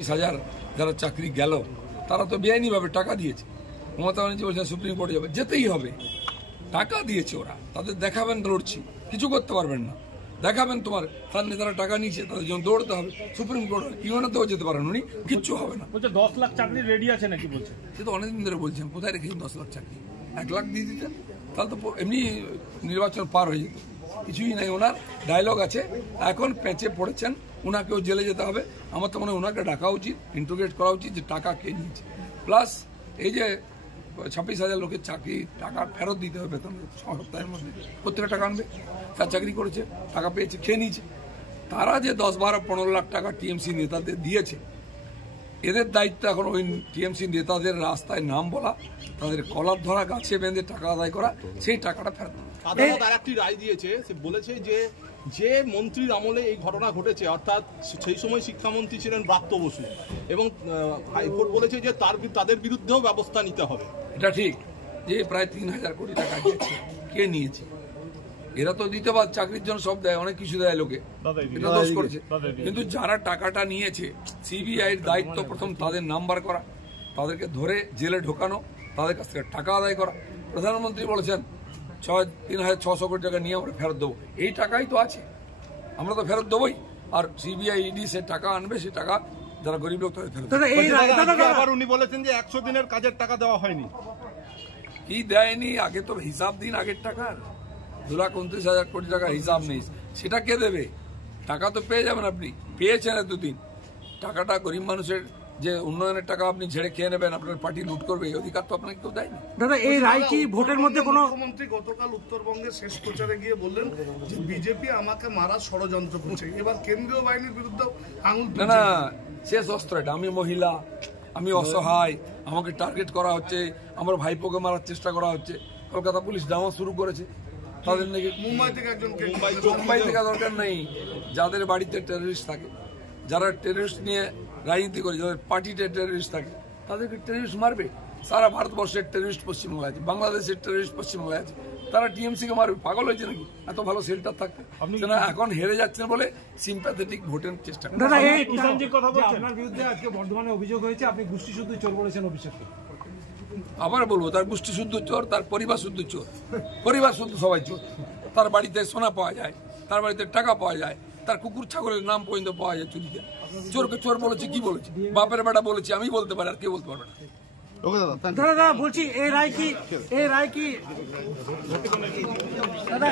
হাজার যারা চাকরি গেল তারা তো বেআইনিভাবে টাকা দিয়েছে। মমতা ব্যানার্জি বলছেন সুপ্রিম কোর্টে যাবে, যেতেই হবে, টাকা দিয়েছে ওরা, তাদের দেখাবেন লড়ছি, কিছু করতে পারবেন না, দেখাবেন তোমার তার নেতারা টাকা নিয়েছে, তাদের জন্য দৌড়তে হবে সুপ্রিম কোর্ট, ইউএনএতেও যেতে পারেন উনি, কিচ্ছু হবে না। 10 লাখ চাকরি রেডি আছে নাকি বলছে, সে তো অনেকদিন ধরে বলছেন, কোথায় রেখেছেন 10 লাখ চাকরি? 1 লাখ দিয়ে দিতেন, তাহলে তো এমনি নির্বাচন পার হয়ে যেত। কিছুই নাই, ওনার ডায়লগ আছে, এখন পেঁচে পড়েছেন, ওনাকেও জেলে যেতে হবে। আমার তো মনে হয় ওনাকে ডাকা উচিত, ইন্টারোগেট করা উচিত যে টাকা কে নিয়েছে, প্লাস এই যে 26,000 লোকের চাকরি টাকা ফেরত দিতে হবে বেতন 6 সপ্তাহের মধ্যে, প্রত্যেকটা টাকা আনবে, তার চাকরি করেছে, টাকা পেয়েছে, খেয়ে নিয়েছে। তারা যে 10, 12, 15 লাখ টাকা টিএমসি নেতাদের দিয়েছে, এদের দায়িত্ব এখন ওই টিএমসি নেতাদের রাস্তায় নাম বলা, তাদের কলার ধরা, গাছে বেঁধে টাকা আদায় করা, সেই টাকাটা ফেরত। আদালত আরেকটি রায় দিয়েছে, সে বলেছে যে মন্ত্রীর আমলে এই ঘটনা ঘটেছে, অর্থাৎ সেই সময় শিক্ষামন্ত্রী ছিলেন ব্রাত্য বসু, এবং হাইকোর্ট বলেছে যে তাদের বিরুদ্ধেও ব্যবস্থা নিতে হবে। এটা ঠিক যে প্রায় 3,000 কোটি টাকা দিয়েছে, কে নিয়েছে? এরা তো দিতে পারে, চাকরির জন্য সব দেয়, অনেক কিছু দেয় লোকে, এটা দোষ করেছে। কিন্তু যারা টাকাটা নিয়েছে, সিবিআইয়ের দায়িত্ব প্রথম তাদের নাম্বার করা, তাদেরকে ধরে জেলে ঢোকানো, তাদের কাছ থেকে টাকা আদায় করা। প্রধানমন্ত্রী বলেছেন 3,600 কোটি টাকা নিয়ে আমরা ফেরত দেবো, এই টাকাই তো আছে, আমরা তো ফেরত দেবোই। আর সিবিআই ইডি সে টাকা আনবে, সে টাকা যারা গরিব লোক তাদের ফেরত দেবে। উনি বলেছেন যে 100 দিনের কাজের টাকা দেওয়া হয়নি। কি দেয়নি আগে তো হিসাব দিন, আগের টাকার 2,29,000 কোটি টাকার হিসাব নেই, সেটা কে দেবে? টাকা তো পেয়ে যাবেন, আপনি পেয়েছেন এতদিন, টাকাটা গরিব মানুষের যে উন্নয়নের টাকা আপনি ঝেড়ে খেয়ে নেবেন, আপনার পার্টি লুট করবে, এই অধিকার তো আপনাকে কেউ দেয়নি। দাদা, এই রায় কি ভোটের মধ্যে কোনো? মুখ্যমন্ত্রী গতকাল উত্তরবঙ্গের শেষ প্রচারে গিয়ে বললেন যে বিজেপি আমাকে মারার ষড়যন্ত্র করছে, এবার কেন্দ্রীয় বাহিনীর বিরুদ্ধে আঙুল তুলছে। না, শেষ অস্ত্র এটা। আমি মহিলা, আমি অসহায়, আমাকে টার্গেট করা হচ্ছে, আমার ভাইপোকে মারার চেষ্টা করা হচ্ছে। কলকাতা পুলিশ ডামা শুরু করেছে তাদের নাকি। মুম্বাই থেকে একজনকে, মুম্বাই থেকে দরকার নেই, যাদের বাড়িতে টেররিস্ট থাকে, যারা টেররিস্ট নিয়ে রাজনীতি করে, যাদের পার্টিতে টেররিস্ট থাকে, তাদেরকে টেররিস্ট মারবে। সারা ভারতবর্ষের টেররিস্ট পশ্চিমবাংলায় আছে, বাংলাদেশের টেররিস্ট পশ্চিমবাংলায় আছে, তারা টিএমসি কে মারবে? পাগল হয়েছে নাকি? এত ভালো সেল্টার থাকতে এখন হেরে যাচ্ছেন বলে সিম্প্যাথেটিক ভোটের চেষ্টা করেন। আপনার বিরুদ্ধে আজকে বর্ধমানে অভিযোগ হয়েছে, আপনি গোষ্ঠী শুদ্ধ চোর বলেছেন অভিষেককে। আবার বলবো, তার গোষ্ঠী শুদ্ধ চোর, তার পরিবার শুদ্ধ চোর, পরিবার শুদ্ধ সবাই চোর। তার বাড়িতে সোনা পাওয়া যায়, তার বাড়িতে টাকা পাওয়া যায়, তার কুকুর ছাগলের নাম পর্যন্ত পাওয়া যায় চুরিতে। চোরকে চোর বলেছে, কি বলেছে? বাপের বেটা বলেছে, আমি বলতে পারি, আর কেউ বলতে পারবে না। দাদা বলছি, এই রায় কি দাদা